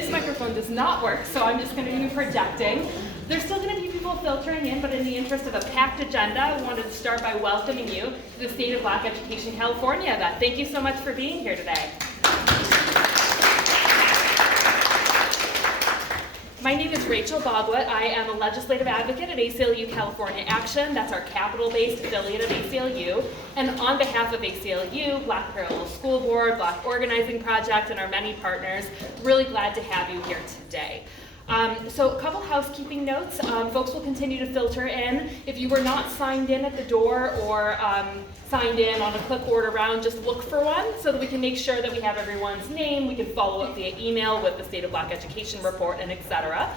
this microphone does not work, so I'm just going to be projecting. There's still going to be people filtering in, but in the interest of a packed agenda, I wanted to start by welcoming you to the State of Black Education California event. Thank you so much for being here today. My name is Rachel Bogwit. I am a legislative advocate at ACLU California Action. That's our capital-based affiliate of ACLU. And on behalf of ACLU, Black Parallel School Board, Black Organizing Project, and our many partners, really glad to have you here today. So a couple housekeeping notes. Folks will continue to filter in. If you were not signed in at the door or signed in on a click order round, just look for one so that we can make sure that we have everyone's name. We can follow up via email with the State of Black Education report and etc.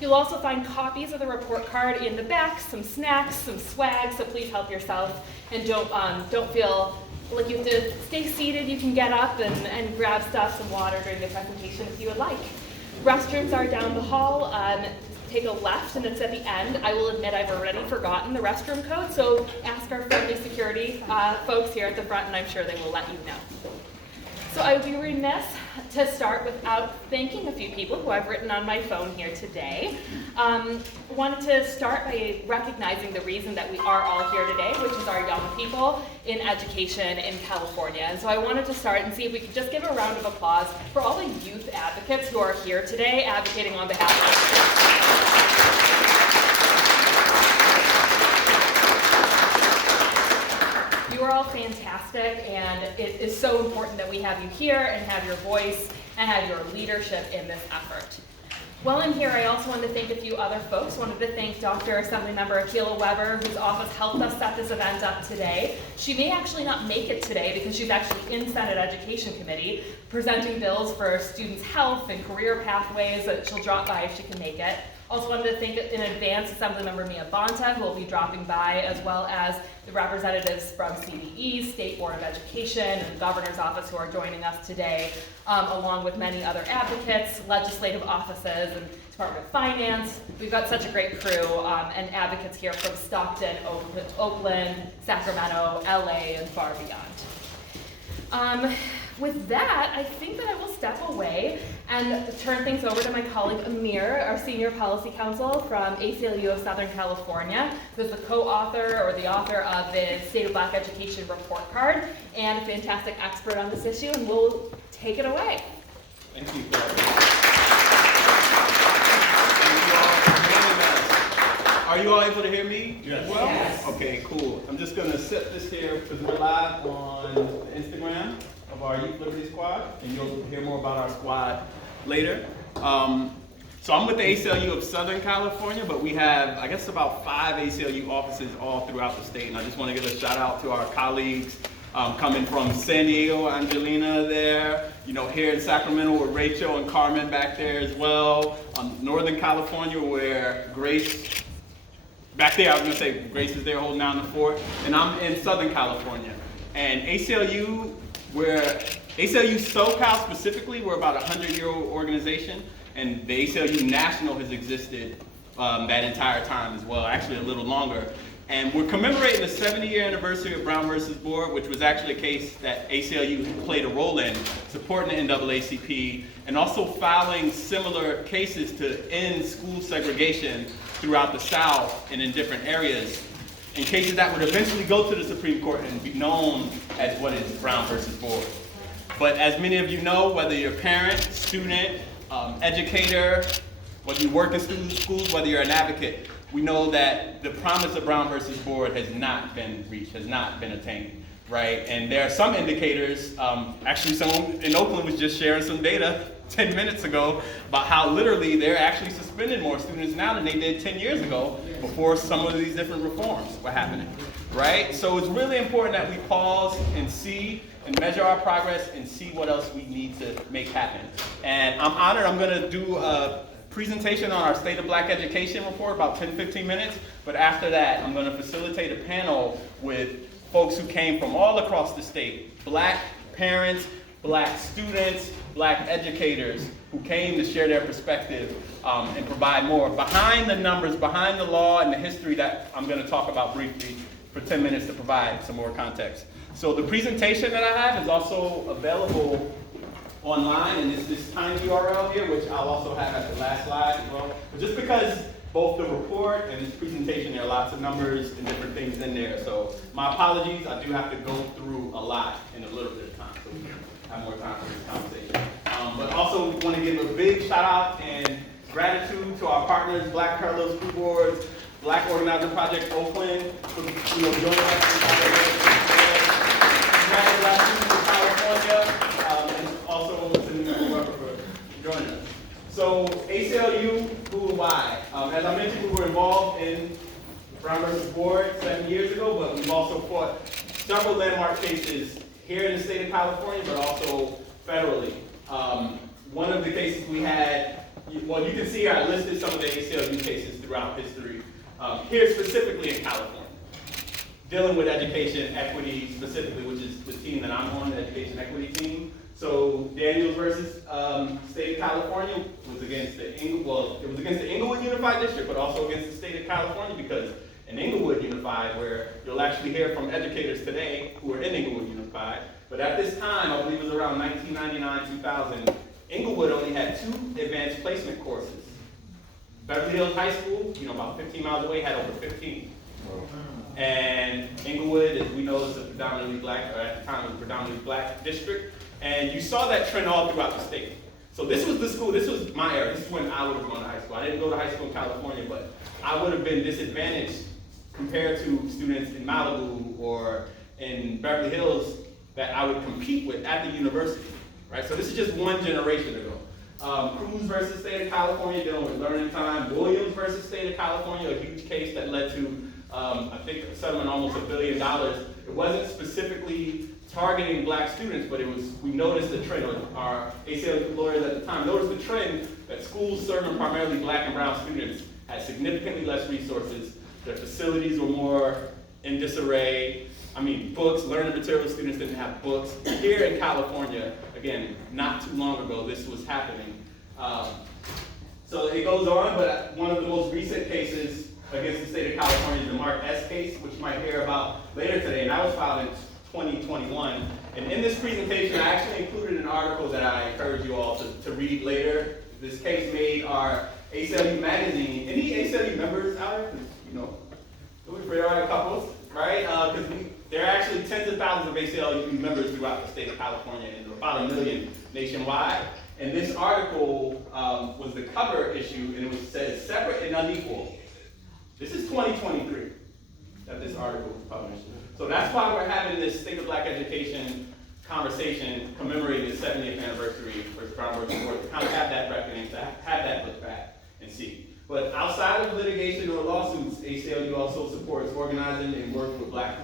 You'll also find copies of the report card in the back, some snacks, some swag, so please help yourself and don't feel like you have to stay seated. You can get up and grab stuff, some water during the presentation if you would like. Restrooms are down the hall. Take a left and it's at the end. I will admit I've already forgotten the restroom code, so ask our friendly security folks here at the front and I'm sure they will let you know. So I would be remiss to start without thanking a few people who I've written on my phone here today. Wanted to start by recognizing the reason that we are all here today, which is our young people in education in California. And so I wanted to start and see if we could just give a round of applause for all the youth advocates who are here today advocating on behalf of students. You are all fantastic, and it is so important that we have you here and have your voice and have your leadership in this effort. While I'm here, I also want to thank a few other folks. I wanted to thank Dr. Assemblymember Akilah Weber, whose office helped us set this event up today. She may actually not make it today because she's actually in Senate Education Committee presenting bills for students' health and career pathways that she'll drop by if she can make it. Also wanted to thank in advance Assemblymember Mia Bonta, who will be dropping by, as well as the representatives from CDE, State Board of Education, and the Governor's Office who are joining us today, along with many other advocates, legislative offices, and Department of Finance. We've got such a great crew and advocates here from Stockton, Oakland, Sacramento, LA, and far beyond. With that, I think that I will step away and turn things over to my colleague Amir, our Senior Policy Counsel from ACLU of Southern California, who is the co-author or the author of the State of Black Education report card and a fantastic expert on this issue, and we'll take it away. Thank you. Thank you all for joining us. Are you all able to hear me? Yes. Well? Yes. Okay, cool. I'm just going to set this here because we're live on Instagram of our Youth Liberty Squad, and you'll hear more about our squad later. So I'm with the ACLU of Southern California, but we have, I guess, about 5 ACLU offices all throughout the state, and I just want to give a shout out to our colleagues coming from San Diego, Angelina there, here in Sacramento with Rachel and Carmen back there as well. Northern California where Grace, back there I was going to say Grace is there holding down the fort, and I'm in Southern California. And ACLU, ACLU SoCal specifically, we're about a 100-year-old organization, and the ACLU National has existed that entire time as well, actually a little longer. And we're commemorating the 70-year anniversary of Brown versus Board, which was actually a case that ACLU played a role in, supporting the NAACP, and also filing similar cases to end school segregation throughout the South and in different areas, in cases that would eventually go to the Supreme Court and be known as what is Brown versus Board. But as many of you know, whether you're a parent, student, educator, whether you work in schools, whether you're an advocate, we know that the promise of Brown versus Board has not been reached, has not been attained, right? And there are some indicators, actually someone in Oakland was just sharing some data 10 minutes ago about how literally they're actually suspending more students now than they did 10 years ago before some of these different reforms were happening, right? So it's really important that we pause and see and measure our progress and see what else we need to make happen. And I'm honored, I'm gonna do a presentation on our State of Black Education report, about 10-15 minutes, but after that I'm gonna facilitate a panel with folks who came from all across the state, Black parents, Black students, Black educators who came to share their perspective and provide more behind the numbers, behind the law and the history that I'm going to talk about briefly for 10 minutes to provide some more context. So the presentation that I have is also available online, and it's this tiny URL here, which I'll also have at the last slide as well. But just because both the report and this presentation, there are lots of numbers and different things in there. So my apologies, I do have to go through a lot in a little bit of time, so we can have more time for this conversation. But also want to give a big shout out and gratitude to our partners, Black Parallel School Boards, Black Organizer Project Oakland, for joining us in California, and also to New York for joining us. So ACLU, who and why? As I mentioned, we were involved in Brown versus Board 7 years ago, but we've also fought several landmark cases here in the state of California, but also federally. One of the cases we had, well, you can see here I listed some of the ACLU cases throughout history. Here specifically in California, dealing with education equity specifically, which is the team that I'm on, the education equity team. So Daniels versus state of California was against the Inglewood Unified District, but also against the state of California, because in Inglewood Unified, where you'll actually hear from educators today who are in Inglewood Unified, but at this time, I believe it was around 1999, 2000, Inglewood only had 2 advanced placement courses. Beverly Hills High School, about 15 miles away, had over 15. And Inglewood, as we know, is a predominantly black, or at the time, it was a predominantly black district. And you saw that trend all throughout the state. So this was the school, this was my era. This is when I would have gone to high school. I didn't go to high school in California, but I would have been disadvantaged compared to students in Malibu or in Beverly Hills that I would compete with at the university, right? So this is just one generation ago. Cruz versus state of California, dealing with learning time. Williams versus state of California, a huge case that led to, I think, a settlement almost $1 billion. It wasn't specifically targeting black students, but we noticed the trend, our ACLU lawyers at the time noticed the trend that schools serving primarily black and brown students had significantly less resources. Their facilities were more in disarray. Books, learning materials, students didn't have books. Here in California, again, not too long ago, this was happening. So it goes on, but one of the most recent cases against the state of California is the Mark S. case, which you might hear about later today, and that was filed in 2021. And in this presentation, I actually included an article that I encourage you all to read later. This case made our ACLU magazine. Any ACLU members out there? There are a couple, right? Because there are actually tens of thousands of ACLU members throughout the state of California, and about 1 million nationwide. And this article was the cover issue, and it said separate and unequal. This is 2023 that this article was published. So that's why we're having this State of Black Education conversation commemorating the 70th anniversary for Brown versus Board, to kind of have that reckoning, to have that look back and see. But outside of litigation or lawsuits, ACLU also supports organizing and work with black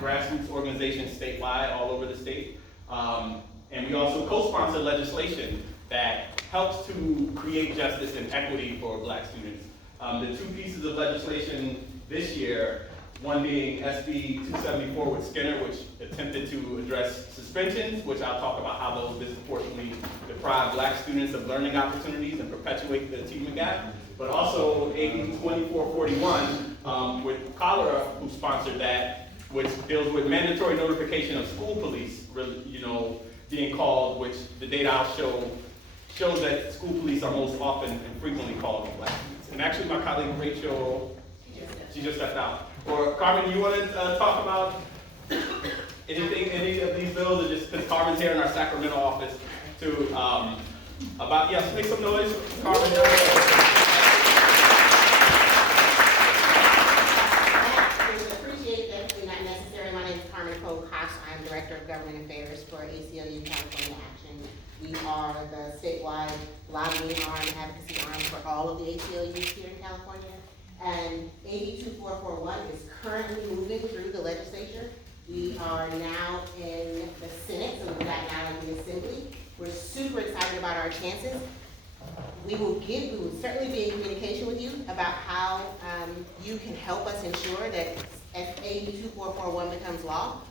grassroots organizations statewide, all over the state. And we also co-sponsor legislation that helps to create justice and equity for black students. The 2 pieces of legislation this year, one being SB 274 with Skinner, which attempted to address suspensions, which I'll talk about how those disproportionately deprive black students of learning opportunities and perpetuate the achievement gap. But also AB 2441 with Cholera, who sponsored that, which deals with mandatory notification of school police, being called, which the data I'll show shows that school police are most often and frequently called on black students. And actually my colleague Rachel, she just stepped out. Or Carmen, you want to talk about any of these bills, or just because Carmen's here in our Sacramento office to about, yes, make some noise, Carmen. I'm Director of Government Affairs for ACLU California Action. We are the statewide lobbying arm, advocacy arm for all of the ACLUs here in California. And AB 2441 is currently moving through the legislature. We are now in the Senate, so we're back now in the Assembly. We're super excited about our chances. We will certainly be in communication with you about how you can help us ensure that as AB 2441 becomes law,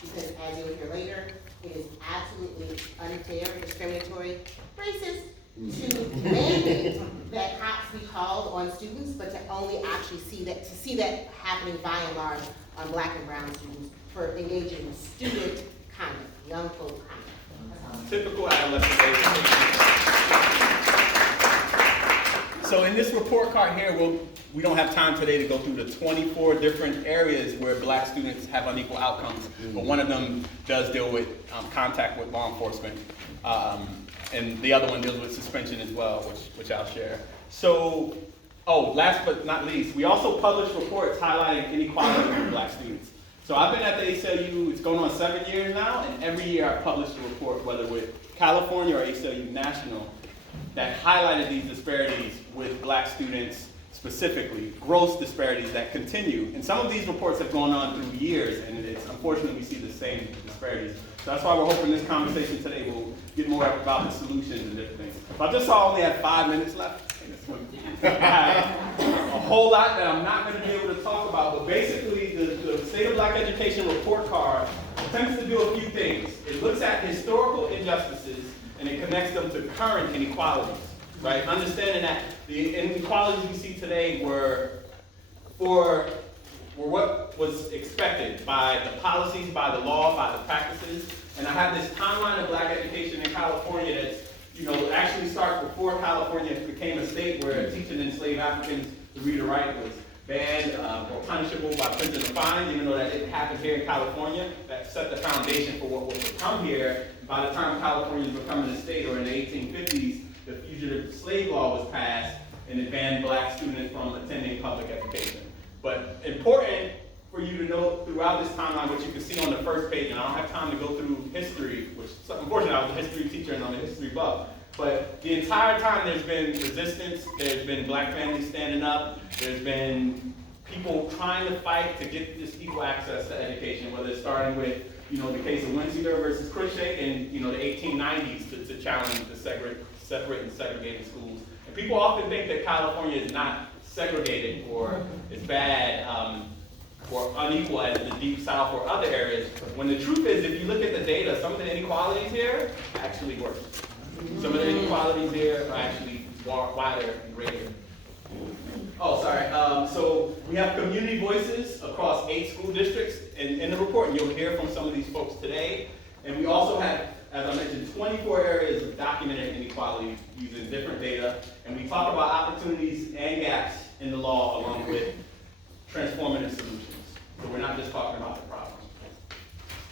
because as you'll hear later, it is absolutely unfair, discriminatory, racist to mandate that cops be called on students, but to only actually see that happening by and large on black and brown students for engaging in student conduct, young folk conduct. Typical adolescent. So in this report card here, we don't have time today to go through the 24 different areas where black students have unequal outcomes, but one of them does deal with contact with law enforcement, and the other one deals with suspension as well, which I'll share. So, last but not least, we also publish reports highlighting inequality for black students. So I've been at the ACLU, it's going on 7 years now, and every year I publish a report, whether with California or ACLU National, that highlighted these disparities with black students specifically, gross disparities that continue. And some of these reports have gone on through years, and it's unfortunately we see the same disparities. So that's why we're hoping this conversation today will get more about the solutions and different things. But I just saw I only had 5 minutes left. I have a whole lot that I'm not going to be able to talk about, but basically the State of Black Education report card attempts to do a few things. It looks at historical injustices and it connects them to current inequalities, right? Understanding that the inequalities we see today were what was expected by the policies, by the law, by the practices. And I have this timeline of black education in California that's, actually starts before California became a state where teaching enslaved Africans to read or write was banned or punishable by prison or fines, even though that didn't happen here in California. That set the foundation for what would come here. By the time California was becoming a state, or in the 1850s, the Fugitive Slave Law was passed, and it banned black students from attending public education. But important for you to know throughout this timeline, what you can see on the first page, and I don't have time to go through history, which unfortunately I was a history teacher and I'm a history buff, but the entire time there's been resistance, there's been black families standing up, there's been people trying to fight to get this equal access to education, whether it's starting with the case of Winseeder versus Cruikshank in the 1890s to challenge the separate and segregated schools. And people often think that California is not segregated or is bad or unequal as the Deep South or other areas, when the truth is, if you look at the data, some of the inequalities here are actually worse. Some of the inequalities here are actually wider and greater. So we have community voices across 8 school districts in the report, and you'll hear from some of these folks today. And we also have, as I mentioned, 24 areas of documented inequality using different data. And we talk about opportunities and gaps in the law along with transformative solutions. So we're not just talking about the problem.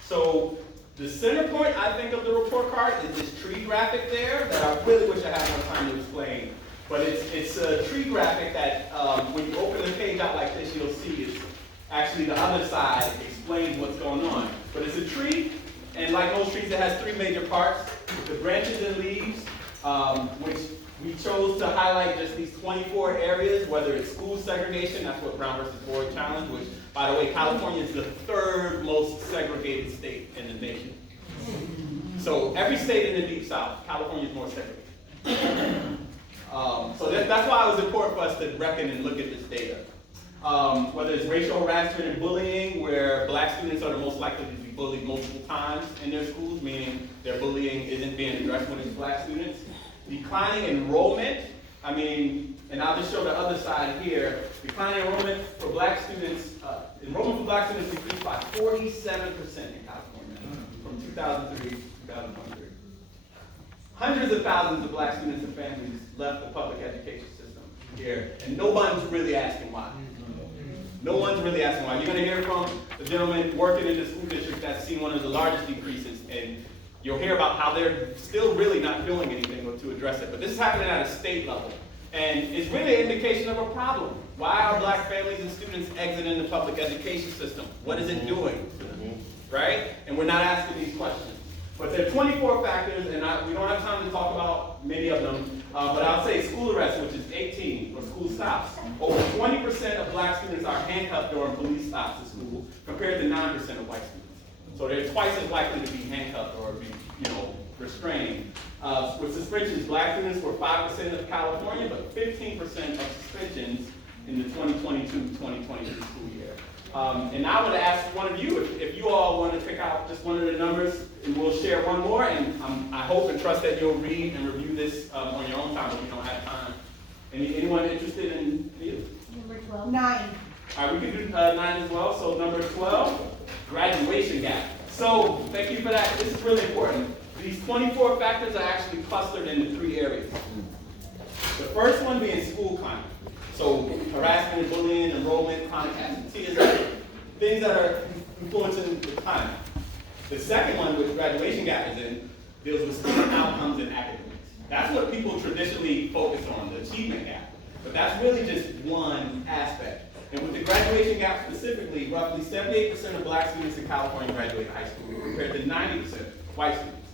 So the center point, I think, of the report card is this tree graphic there that I really wish I had more time to explain. But it's a tree graphic that when you open the page out like this, you'll see it's actually the other side explains what's going on. But it's a tree, and like most trees, it has 3 major parts: the branches and leaves, which we chose to highlight just these 24 areas, whether it's school segregation, that's what Brown versus Board challenged, which, by the way, California is the 3rd most segregated state in the nation. So every state in the Deep South, California is more segregated. So that's why it was important for us to reckon and look at this data. Whether it's racial harassment and bullying, where black students are the most likely to be bullied multiple times in their schools, meaning their bullying isn't being addressed when it's black students. Declining enrollment, and I'll just show the other side here. Declining enrollment for black students, decreased by 47% in California from 2003 to 2023. Hundreds of thousands of black students and families left the public education system here, and no one's really asking why. No one's really asking why. You're going to hear from the gentleman working in the school district that's seen one of the largest decreases, and you'll hear about how they're still really not doing anything to address it. But this is happening at a state level, and it's really an indication of a problem. Why are black families and students exiting the public education system? What is it doing to them, right? And we're not asking these questions. But there are 24 factors, and we don't have time to talk about many of them, but I'll say school arrest, which is 18, or school stops. Over 20% of black students are handcuffed during police stops at school, compared to 9% of white students. So they're twice as likely to be handcuffed or be, restrained. With suspensions, black students were 5% of California, but 15% of suspensions in the 2022-2023 school year. And now I'm going to ask one of you if you all want to pick out just one of the numbers, and we'll share one more. And I hope and trust that you'll read and review this on your own time if you don't have time. Anyone interested in these? Number 12. 9. All right, we can do 9 as well. So number 12, graduation gap. So thank you for that. This is really important. These 24 factors are actually clustered into 3 areas. The first one being school climate. So harassment, bullying, enrollment, chronic absenteeism, things that are influencing the climate. The second one, which graduation gap is in, deals with student outcomes and academics. That's what people traditionally focus on, the achievement gap. But that's really just one aspect. And with the graduation gap specifically, roughly 78% of black students in California graduate high school compared to 90% white students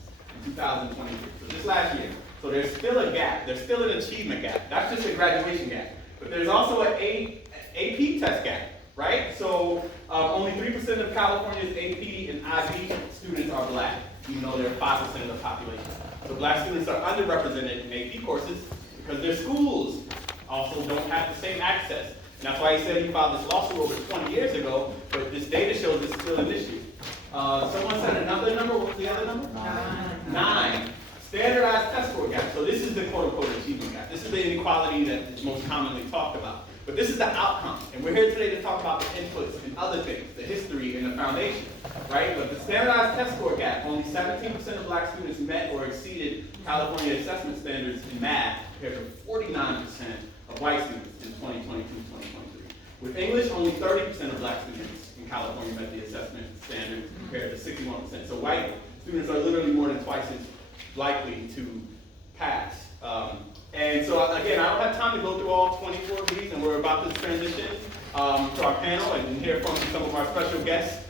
in 2023. So just last year. So there's still a gap. There's still an achievement gap. That's just a graduation gap. But there's also an AP test gap, right? So only 3% of California's AP and IB students are black, even though they're 5% of the population. So black students are underrepresented in AP courses because their schools also don't have the same access. And that's why he said he filed this lawsuit over 20 years ago, but this data shows it's still an issue. Someone said another number. What was the other number? 9. Standardized test score gap. So this is the quote-unquote achievement gap. This is the inequality that is most commonly talked about. But this is the outcome. And we're here today to talk about the inputs and other things, the history and the foundation, right? But the standardized test score gap, only 17% of black students met or exceeded California assessment standards in math compared to 49% of white students in 2022-2023. With English, only 30% of black students in California met the assessment standards compared to 61%. So white students are literally more than twice as likely to pass. And so again, I don't have time to go through all 24 of these, and we're about to transition to our panel and hear from some of our special guests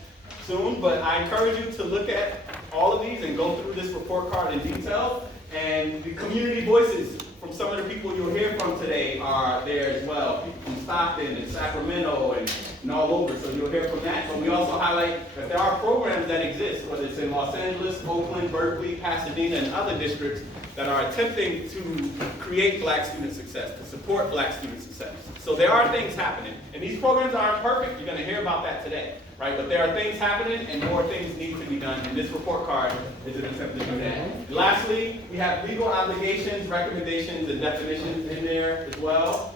soon, but I encourage you to look at all of these and go through this report card in detail, and the community voices from some of the people you'll hear from today are there as well, people from Stockton and Sacramento and all over, so you'll hear from that. But we also highlight that there are programs that exist, whether it's in Los Angeles, Oakland, Berkeley, Pasadena, and other districts that are attempting to create black student success, to support black student success. So there are things happening, and these programs aren't perfect. You're going to hear about that today, right? But there are things happening, and more things need to be done, and this report card is an attempt to do that. And lastly, we have legal obligations, recommendations, and definitions in there as well.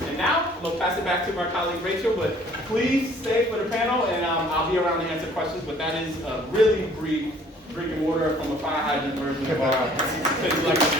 And now, I'm going to pass it back to my colleague Rachel, but please stay for the panel, and I'll be around to answer questions, but that is a really brief drinking water from a fire hydrant version of our things like this.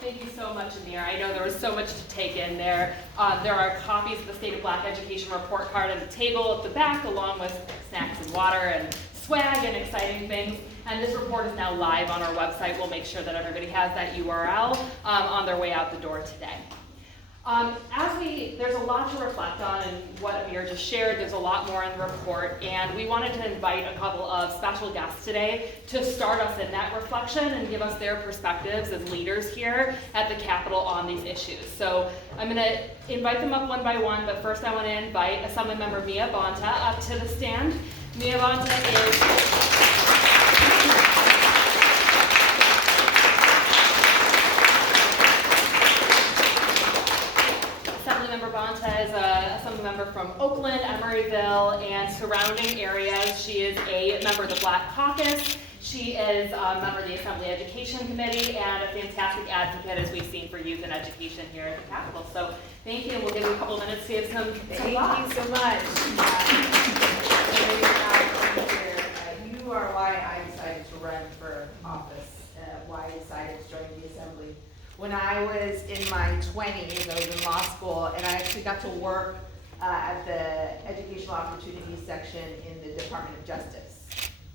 Thank you so much, Amir. I know there was so much to take in there. There are copies of the State of Black Education report card at the table at the back, along with snacks and water and swag and exciting things. And this report is now live on our website. We'll make sure that everybody has that URL on their way out the door today. There's a lot to reflect on in what Amir just shared. There's a lot more in the report, and we wanted to invite a couple of special guests today to start us in that reflection and give us their perspectives as leaders here at the Capitol on these issues. So I'm going to invite them up one by one, but first I want to invite Assembly Member Mia Bonta up to the stand. Mia Bonta is member from Oakland, Emeryville, and surrounding areas. She is a member of the Black Caucus. She is a member of the Assembly Education Committee and a fantastic advocate, as we've seen, for youth and education here at the Capitol. So thank you, and we'll give you a couple of minutes to give some Thank you so much. You are why I decided to run for office, why I decided to join the Assembly. When I was in my 20s, I was in law school, and I actually got to work at the Educational Opportunities section in the Department of Justice.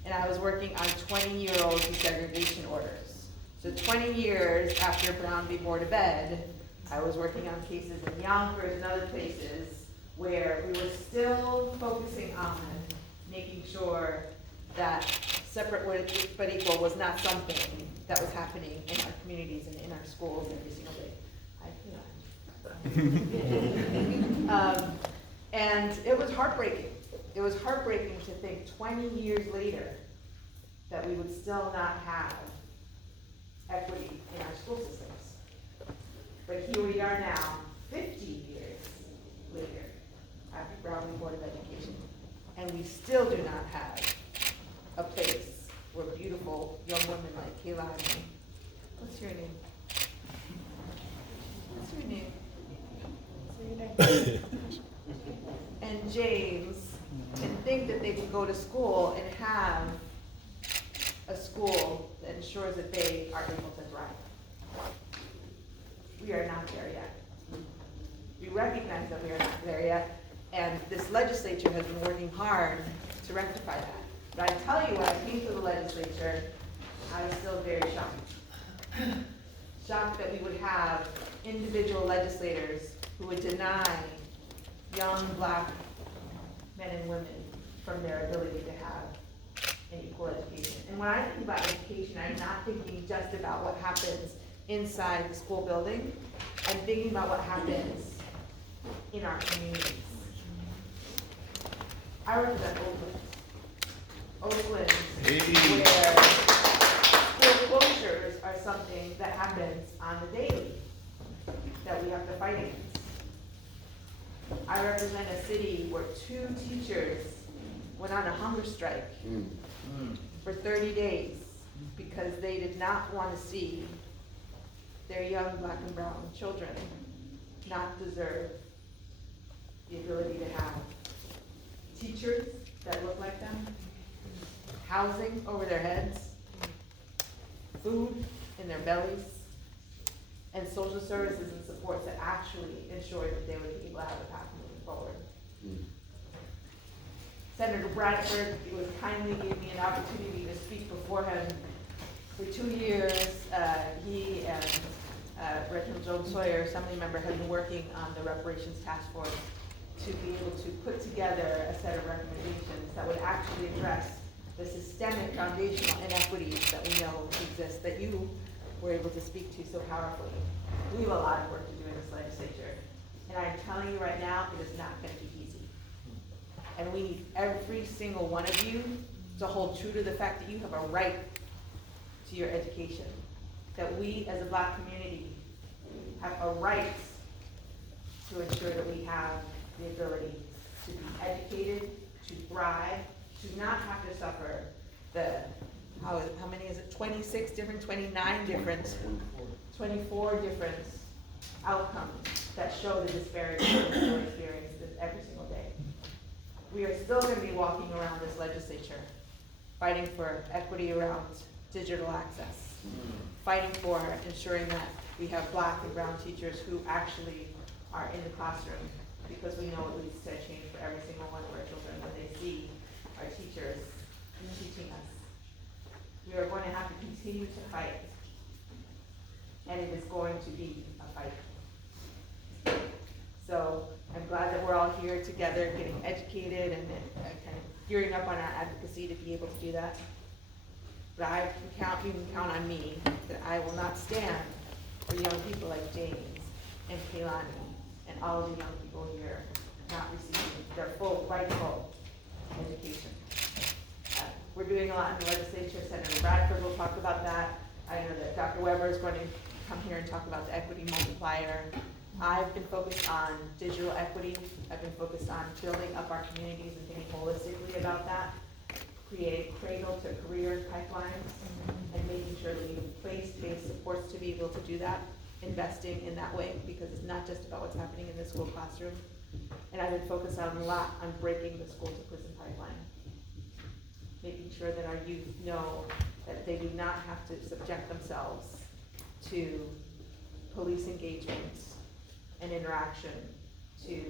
And I was working on 20-year-old desegregation orders. So 20 years after Brown v. Board of Ed, I was working on cases in Yonkers and other places where we were still focusing on making sure that separate but equal was not something that was happening in our communities and in our schools every single day. And it was heartbreaking. It was heartbreaking to think 20 years later that we would still not have equity in our school systems. But here we are now, 50 years later, after Brown v. Board of Education, and we still do not have a place where beautiful young women like Kayla and me, what's your name? What's your name? Say your name. And James can think that they can go to school and have a school that ensures that they are able to thrive. We are not there yet. We recognize that we are not there yet, and this legislature has been working hard to rectify that. But I tell you, when I came to the legislature, I was still very shocked. Shocked that we would have individual legislators who would deny young black men and women from their ability to have an equal education. And when I think about education, I'm not thinking just about what happens inside the school building. I'm thinking about what happens in our communities. I represent Oakland, where school closures are something that happens on the daily, that we have to fight against. I represent a city where 2 teachers went on a hunger strike for 30 days because they did not want to see their young black and brown children not deserve the ability to have teachers that look like them, housing over their heads, food in their bellies, and social services and supports that actually ensure that they would be able to have a path moving forward. Senator Bradford kindly gave me an opportunity to speak before him. For 2 years, he and Reginald Jones Sawyer, Assembly member, have been working on the reparations task force to be able to put together a set of recommendations that would actually address the systemic foundational inequities that we know exist, that you were able to speak to so powerfully. We have a lot of work to do in this legislature, and I'm telling you right now, it is not going to be easy. And we need every single one of you to hold true to the fact that you have a right to your education, that we as a black community have a right to ensure that we have the ability to be educated, to thrive, to not have to suffer the, how many is it, 26 different, 29 different, 24 different outcomes that show the disparity that we still experience this every single day. We are still going to be walking around this legislature, fighting for equity around digital access, fighting for ensuring that we have black and brown teachers who actually are in the classroom, because we know it leads to a change for every single one of our children when they see our teachers teaching us. We are going to have to continue to fight, and it is going to be a fight. So I'm glad that we're all here together, getting educated and kind of gearing up on our advocacy to be able to do that. But you can count on me that I will not stand for young people like James and Kaylani and all of the young people here not receiving their full, rightful education. We're doing a lot in the legislature. Senator Bradford will talk about that. I know that Dr. Weber is going to come here and talk about the equity multiplier. I've been focused on digital equity. I've been focused on building up our communities and thinking holistically about that, creating cradle to career pipelines, and making sure that we have place-based supports to be able to do that, investing in that way, because it's not just about what's happening in the school classroom. And I've been focused on a lot on breaking the school to prison pipeline, making sure that our youth know that they do not have to subject themselves to police engagements and interaction, to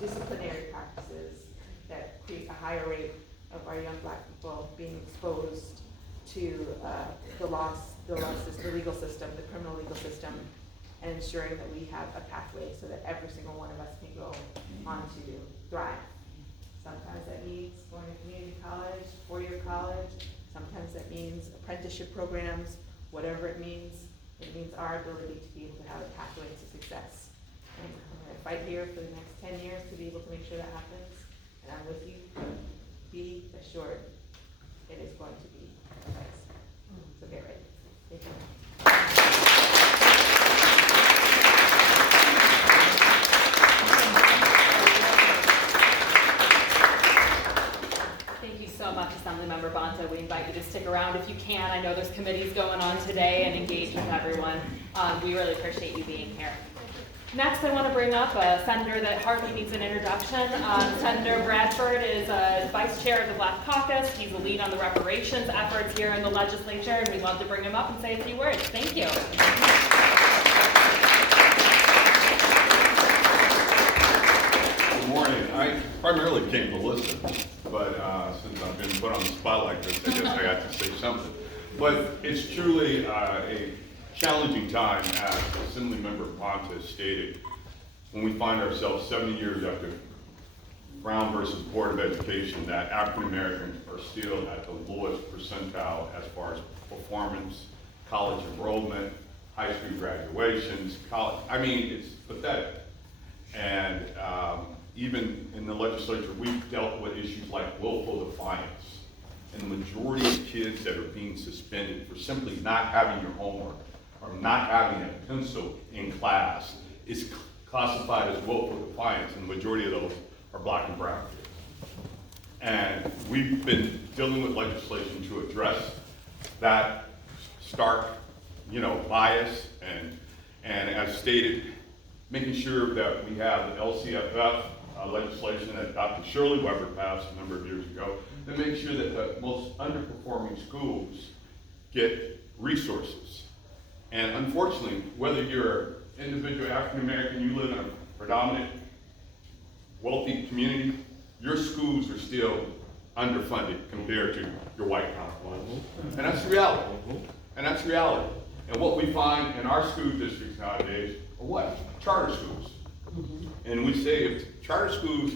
disciplinary practices that create a higher rate of our young black people being exposed to the legal system, the criminal legal system, and ensuring that we have a pathway so that every single one of us can go on to thrive. Sometimes that means going to community college, 4-year college. Sometimes that means apprenticeship programs. Whatever it means our ability to be able to have a pathway to success. And I'm going to fight here for the next 10 years to be able to make sure that happens. And I'm with you. Be assured it is going to be a fight. So get ready. Thank you. Thank you so much, Assemblymember Bonta. We invite you to stick around if you can. I know there's committees going on today and engage with everyone. We really appreciate you being here. Next, I want to bring up a senator that hardly needs an introduction. Senator Bradford is vice chair of the Black Caucus. He's a lead on the reparations efforts here in the legislature, and we'd love to bring him up and say a few words. Thank you. Good morning. I primarily came to listen, but since I've been put on the spot like this, I guess I got to say something. But it's truly a challenging time, as Assemblymember Pontes stated, when we find ourselves 70 years after Brown versus Board of Education, that African Americans are still at the lowest percentile as far as performance, college enrollment, high school graduations, college. I mean, it's pathetic. And even in the legislature, we've dealt with issues like willful defiance. And the majority of kids that are being suspended for simply not having your homework or not having a pencil in class is classified as willful defiance, and the majority of those are Black and brown kids. And we've been dealing with legislation to address that stark, bias, and as stated, making sure that we have the LCFF legislation that Dr. Shirley Weber passed a number of years ago to make sure that the most underperforming schools get resources. And unfortunately, whether you're an individual African American, you live in a predominant wealthy community, your schools are still underfunded compared to your white counterparts. And that's the reality. And that's reality. And what we find in our school districts nowadays are what? Charter schools. And we say if charter schools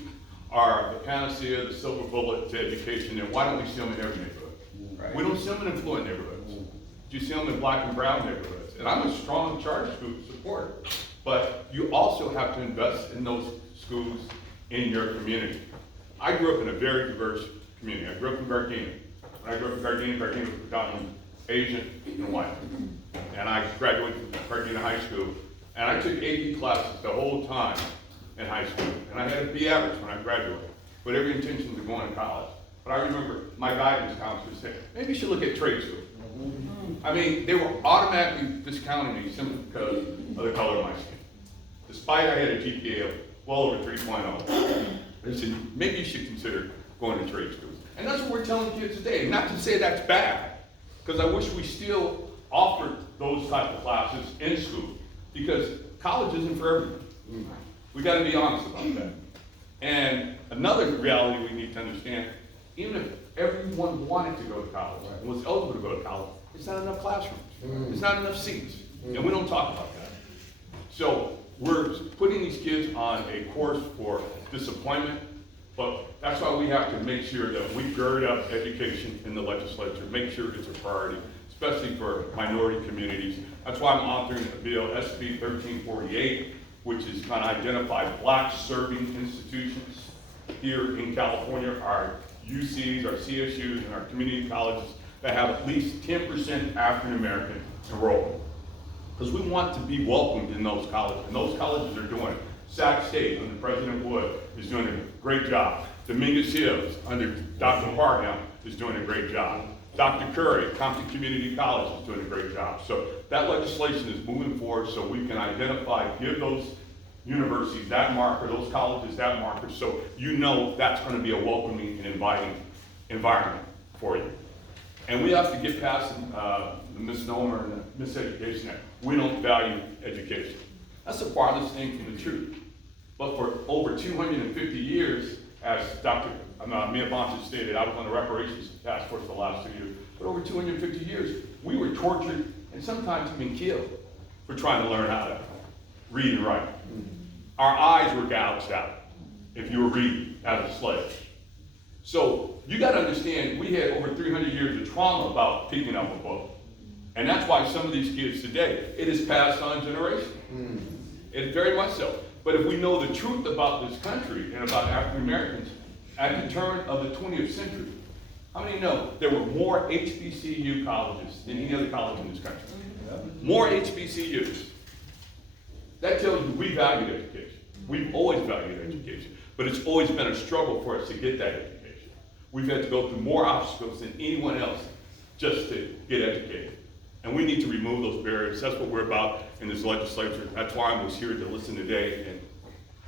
are the panacea, the silver bullet to education, then why don't we see them in every neighborhood? Right. We don't see them in affluent neighborhoods. You see them in Black and brown neighborhoods. And I'm a strong charter school supporter. But you also have to invest in those schools in your community. I grew up in a very diverse community. I grew up in Gardena. When I grew up in Gardena was predominantly Asian and white. And I graduated from Gardena High School. And I took AP classes the whole time in high school. And I had a B average when I graduated, with every intention of going to college. But I remember my guidance counselor said, maybe you should look at trade school. I mean, they were automatically discounting me simply because of the color of my skin. Despite I had a GPA of well over 3.0. They said, maybe you should consider going to trade schools. And that's what we're telling kids today. Not to say that's bad, because I wish we still offered those type of classes in school, because college isn't for everyone. We got to be honest about that. And another reality we need to understand, even if everyone wanted to go to college, was eligible to go to college, it's not enough classrooms. It's not enough seats. And we don't talk about that. So we're putting these kids on a course for disappointment, but that's why we have to make sure that we gird up education in the legislature, make sure it's a priority, especially for minority communities. That's why I'm authoring a bill, SB 1348, which is going to identify Black serving institutions here in California, our UCs, our CSUs, and our community colleges that have at least 10% African American enrollment. Because we want to be welcomed in those colleges, and those colleges are doing it. Sac State under President Wood is doing a great job. Dominguez Hills under Dr. Parham is doing a great job. Dr. Curry, Compton Community College is doing a great job. So that legislation is moving forward so we can identify, give those universities that marker, those colleges that marker, so you know that's going to be a welcoming and inviting environment for you. And we have to get past the misnomer and the miseducation that we don't value education. That's the farthest thing from the truth. But for over 250 years, as Dr. Mia Bonson stated, I was on the reparations task force the last 2 years, but over 250 years, we were tortured and sometimes even killed for trying to learn how to read and write. Our eyes were gouged out if you were reading as a slave. So you got to understand, we had over 300 years of trauma about picking up a book. And that's why some of these kids today, it is passed on generation. It very much so. But if we know the truth about this country and about African Americans, at the turn of the 20th century, how many know there were more HBCU colleges than any other college in this country? More HBCUs. That tells you we valued education. We've always valued education. But it's always been a struggle for us to get that education. We've had to go through more obstacles than anyone else just to get educated. And we need to remove those barriers. That's what we're about in this legislature. That's why I was here to listen today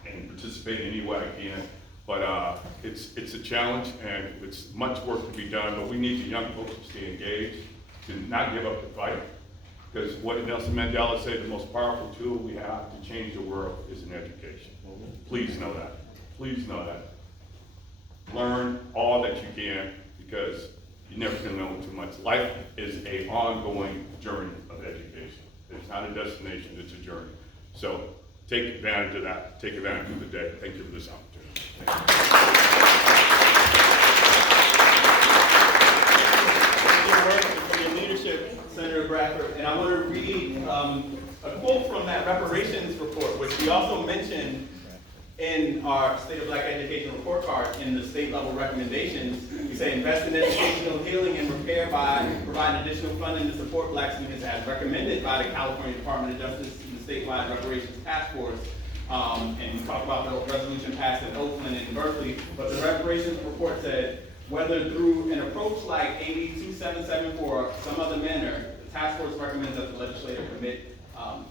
and participate in any way I can. But it's a challenge and it's much work to be done, but we need the young folks to stay engaged, to not give up the fight. Because what Nelson Mandela said, the most powerful tool we have to change the world is in education. Please know that. Please know that. Learn all that you can, because you never can know too much. Life is an ongoing journey of education. It's not a destination, it's a journey. So take advantage of that. Take advantage of the day. Thank you for this opportunity. Thank you for your leadership, Senator Bradford. And I want to read a quote from that reparations report, which we also mentioned in our State of Black Education report card in the state level recommendations. We say invest in educational healing and repair by providing additional funding to support Black students as recommended by the California Department of Justice and the statewide reparations task force. And we talked about the resolution passed in Oakland and Berkeley, but the reparations report said, whether through an approach like AB 2774 or some other manner, the task force recommends that the legislature commit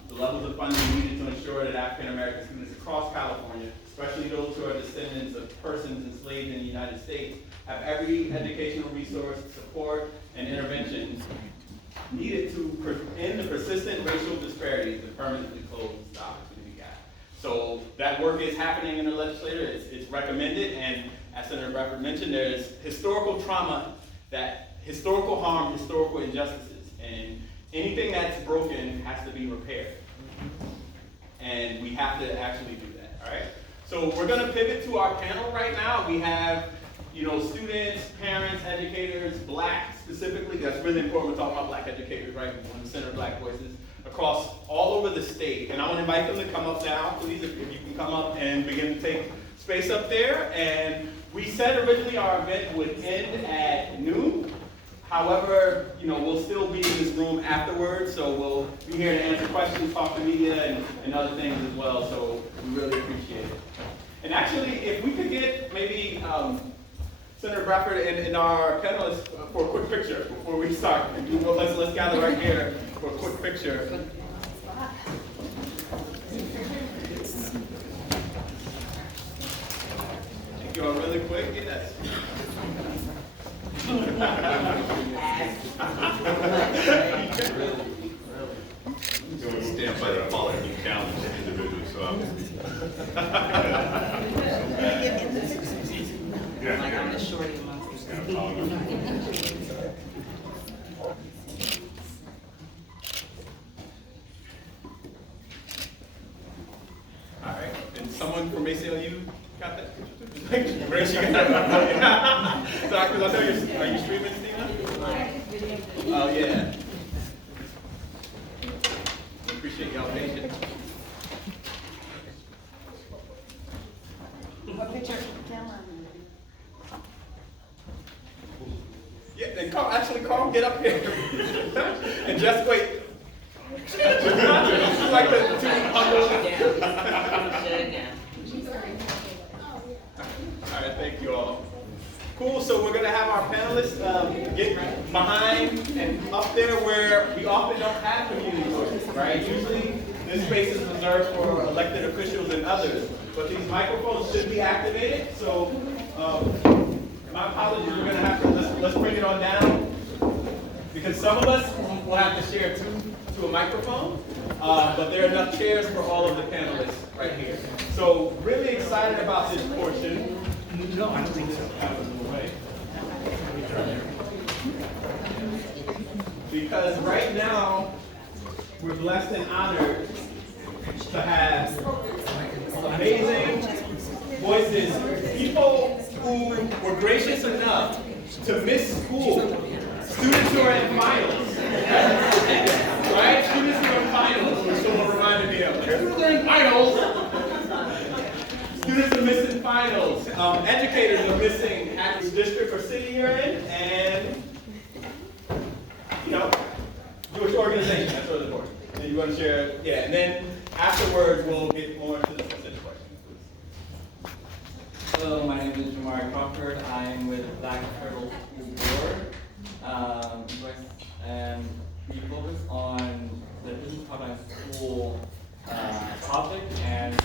the levels of funding needed to ensure that African American students across California, especially those who are descendants of persons enslaved in the United States, have every educational resource, support, and intervention needed to end the persistent racial disparities that permanently close the opportunity gap. So that work is happening in the legislature. It's recommended, and as Senator Bradford mentioned, there's historical trauma, that historical harm, historical injustices, and anything that's broken has to be repaired. And we have to actually do that, all right? So we're gonna pivot to our panel right now. We have, students, parents, educators, Black specifically. That's really important. We're talking about Black educators, right? We want to center Black voices across all over the state. And I want to invite them to come up now, please, if you can come up and begin to take space up there. And we said originally our event would end at noon. However, we'll still be in this room afterwards, so we'll be here to answer questions, talk to media, and other things as well, so we really appreciate it. And actually, if we could get maybe Senator Bradford and our panelists for a quick picture before we start. Let's gather right here for a quick picture. Thank you all really quick. Yes. Stand by the quality you challenge individuals. So Like I'm the shorty amongst All right. And someone from ACLU got that picture? Grace, you got that? Sorry, because I know are you streaming, Stina? Oh, yeah. Appreciate y'all patience. What picture? Yeah, and Carl, get up here. And just wait. Like the two huddled. All right, thank you all. Cool, so we're gonna have our panelists get behind and up there where we often don't have community voices, right? Usually this space is reserved for elected officials and others, but these microphones should be activated, so my apologies, we're gonna have to, let's bring it on down, because some of us will have to share to a microphone, but there are enough chairs for all of the panelists right here. So really excited about this portion. No, I don't think so. Because right now, we're blessed and honored to have amazing voices, people who were gracious enough to miss school, students who are in finals, right? Students who are in finals, which someone reminded me of. They're in finals. Students are missing finals. Educators are missing at which district or city you're in, and Jewish organization. That's really important. And you want to share, yeah. And then afterwards, we'll get more into the specific questions. Hello, my name is Jamari Crawford. I'm with Black Turtle School Board. And we focus on the business product school topic and